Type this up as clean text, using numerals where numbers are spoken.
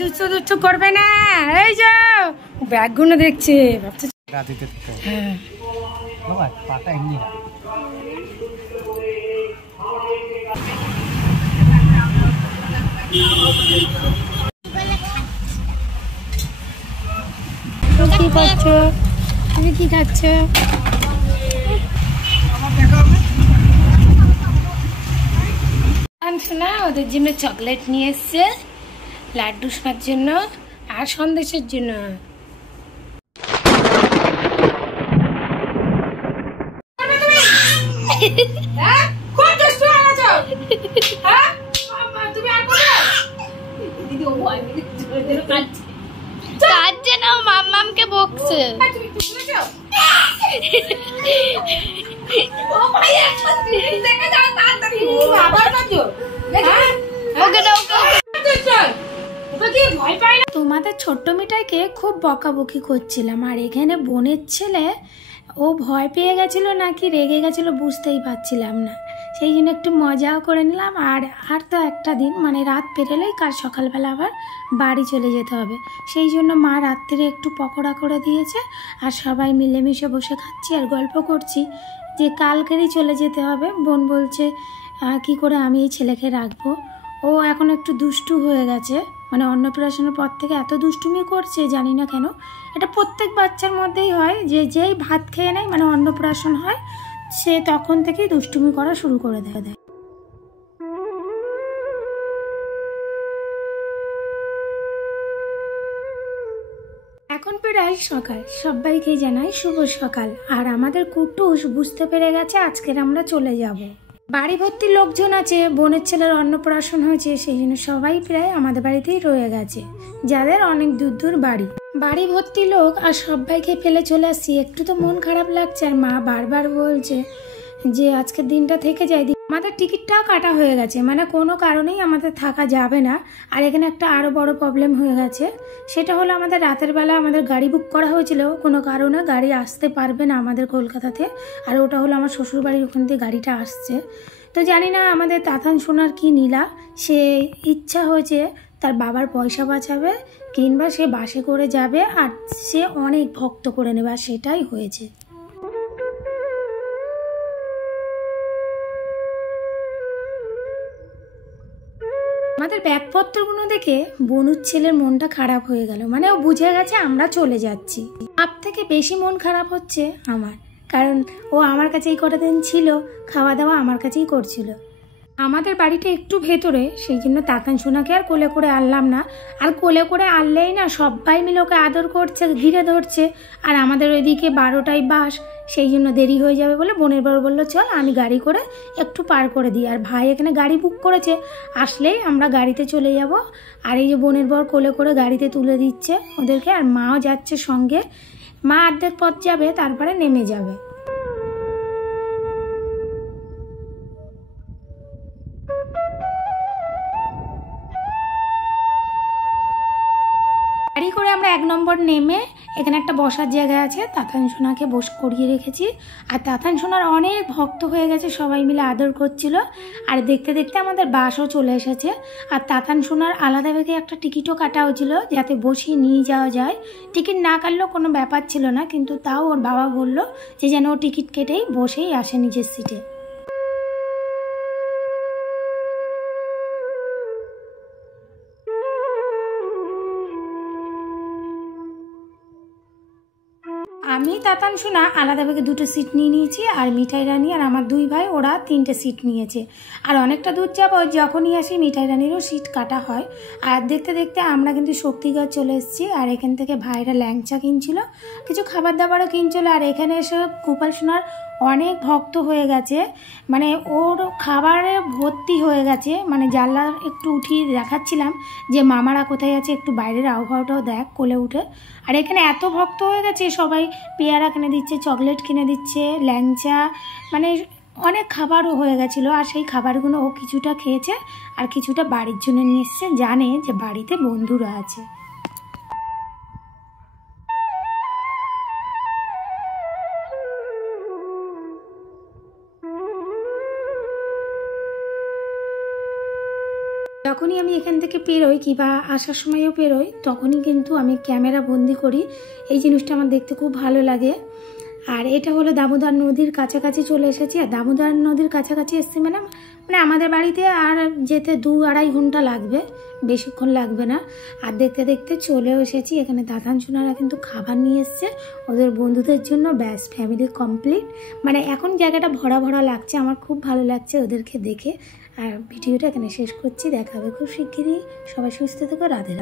দুষ্টু দুষ্টু করবে না, এই যে ব্যাগগুলো দেখছে ভাবছে হ্যাঁ পাটা এমনি না। কি করছো তুমি, কি খাচ্ছ? না ওদের জন্য চকলেট নিয়ে এসছে, লাড্ডু শোনার জন্য আর সন্দেশের জন্য। কাঁদছে না, মাম্মামকে বকছে। তোমাদের ছোট্ট মিঠাইকে খুব বকাবকি করছিলাম, আর এখানে বোনের ছেলে ও ভয় পেয়ে গেছিল নাকি রেগে গেছিল বুঝতেই পারছিলাম না, সেই জন্য একটু মজাও করে নিলাম। আর তো একটা দিন, মানে রাত পেরোলেই কাল সকালবেলা আবার বাড়ি চলে যেতে হবে, সেই জন্য মা রাত্রে একটু পকোড়া করে দিয়েছে, আর সবাই মিলেমিশে বসে খাচ্ছি আর গল্প করছি যে কালকেরই চলে যেতে হবে। বোন বলছে কি করে আমি এই ছেলেকে রাখবো, ও এখন একটু দুষ্টু হয়ে গেছে, মানে অন্নপ্রাশনের পর থেকে এত দুষ্টুমি করছে জানি না কেন। এটা প্রত্যেক বাচ্চার মধ্যেই হয়, যে যেই ভাত খেয়ে নেয় মানে অন্নপ্রাশন হয় সে তখন থেকেই দুষ্টুমি করা শুরু করে দেয়। এখন প্রায় সকাল, সবাইকে জানাই শুভ সকাল। আর আমাদের কুটুস বুঝতে পেরে গেছে আজকের আমরা চলে যাব। বাড়ি ভর্তি লোকজন আছে, বোনের ছেলের অন্নপ্রাশন হয়েছে, সেই জন্য সবাই প্রায় আমাদের বাড়িতেই রয়ে গেছে, যাদের অনেক দূর দূর বাড়ি। বাড়ি ভর্তি লোক আর সবাইকে ফেলে চলে আসছি, একটু তো মন খারাপ লাগছে। আর মা বারবার বলছে যে আজকের দিনটা থেকে যাই। আমাদের টিকিটটাও কাটা হয়ে গেছে, মানে কোনো কারণেই আমাদের থাকা যাবে না। আর এখানে একটা আরও বড় প্রবলেম হয়ে গেছে, সেটা হলো আমাদের রাতের বেলা আমাদের গাড়ি বুক করা হয়েছিল, কোনো কারণে গাড়ি আসতে পারবে না আমাদের কলকাতাতে, আর ওটা হলো আমার শ্বশুরবাড়ির ওখান থেকে গাড়িটা আসছে। তো জানি না আমাদের তাতান সোনার কি নীলা, সে ইচ্ছা হয়েছে তার বাবার পয়সা বাঁচাবে, কিংবা সে বাসে করে যাবে আর সে অনেক ভক্ত করে নেবে, আর সেটাই হয়েছে। আমাদের ব্যাগপত্রগুলো দেখে বনুর ছেলের মনটা খারাপ হয়ে গেল, মানে ও বুঝে গেছে আমরা চলে যাচ্ছি। আপ থেকে বেশি মন খারাপ হচ্ছে আমার, কারণ ও আমার কাছেই কটা দিন ছিল, খাওয়া দাওয়া আমার কাছেই করছিল। আমাদের বাড়িটা একটু ভেতরে, সেই জন্য তাতান সোনাকে আর কোলে করে আনলাম না। আর কোলে করে আনলেই না সবাই মিলে ওকে আদর করছে, ঘিরে ধরছে, আর আমাদের ওইদিকে 12টায় বাস, সেই জন্য দেরি হয়ে যাবে বলে বোনের বড় বললো চল আমি গাড়ি করে একটু পার করে দিই। আর ভাই এখানে গাড়ি বুক করেছে, আসলেই আমরা গাড়িতে চলে যাব। আর এই যে বোনের বর কোলে করে গাড়িতে তুলে দিচ্ছে ওদেরকে, আর মাও যাচ্ছে সঙ্গে। মা অর্ধেক পথ যাবে, তারপরে নেমে যাবে। গাড়ি করে আমরা 1 নম্বর নেমে এখানে একটা বসার জায়গা আছে, তাতান সোনাকে করিয়ে রেখেছি। আর তাতান সোনার অনেক ভক্ত হয়ে গেছে, সবাই মিলে আদর করছিল। আর দেখতে দেখতে আমাদের বাসও চলে এসেছে। আর তাতান সোনার আলাদাভাবে একটা টিকিটও কাটা হয়েছিল যাতে বসিয়ে নিয়ে যাওয়া যায়। টিকিট না কাটলেও কোনো ব্যাপার ছিল না, কিন্তু তাও ওর বাবা বলল যে যেন ও টিকিট কেটেই বসেই আসে নিজের সিটে। আমি তাতান সোনা আলাদাভাবে 2টো সিট নিয়ে নিয়েছি, আর মিঠাই রানী আর আমার 2 ভাই ওরা 3টে সিট নিয়েছে। আর অনেকটা দূর যাবো, যখনই আসি মিঠাই রানীরও সিট কাটা হয়। আর দেখতে দেখতে আমরা কিন্তু শক্তিগড় চলে এসেছি। আর এখান থেকে ভাইরা ল্যাংচা কিনছিল, কিছু খাবার দাবারও কিনছিল। আর এখানে এসে গোপাল সোনার অনেক ভক্ত হয়ে গেছে, মানে ওর খাবারে ভর্তি হয়ে গেছে। মানে জানলা একটু উঠিয়ে দেখাচ্ছিলাম যে মামারা কোথায় আছে, একটু বাইরের আবহাওয়াটাও দেখ কোলে উঠে। আর এখানে এত ভক্ত হয়ে গেছে, সবাই পেয়ারা কিনে দিচ্ছে, চকলেট কিনে দিচ্ছে, ল্যাংচা, মানে অনেক খাবারও হয়ে গেছিলো। আর সেই খাবারগুলো ও কিছুটা খেয়েছে আর কিছুটা বাড়ির জন্য নিয়ে এসছে, জানে যে বাড়িতে বন্ধুরা আছে। যখনই আমি এখান থেকে পেরোই কিংবা আসার সময়ও পেরোই তখনই কিন্তু আমি ক্যামেরা বন্দি করি। এই জিনিসটা আমার দেখতে খুব ভালো লাগে। আর এটা হলো দামোদর নদীর কাছাকাছি চলে এসেছি। আর দামোদর নদীর কাছাকাছি এসেছি মানে আমাদের বাড়িতে আর যেতে 2-2.5 ঘন্টা লাগবে, বেশিক্ষণ লাগবে না। আর দেখতে দেখতে চলেও এসেছি। এখানে দাদান সোনারা কিন্তু খাবার নিয়ে এসছে ওদের বন্ধুদের জন্য। ব্যাস, ফ্যামিলি কমপ্লিট। মানে এখন জায়গাটা ভরা ভরা লাগছে, আমার খুব ভালো লাগছে ওদেরকে দেখে। আর ভিডিওটা এখানে শেষ করছি, দেখা হবে খুব শিগগিরই। সবাই সুস্থ থেকো, রাধে রাধে।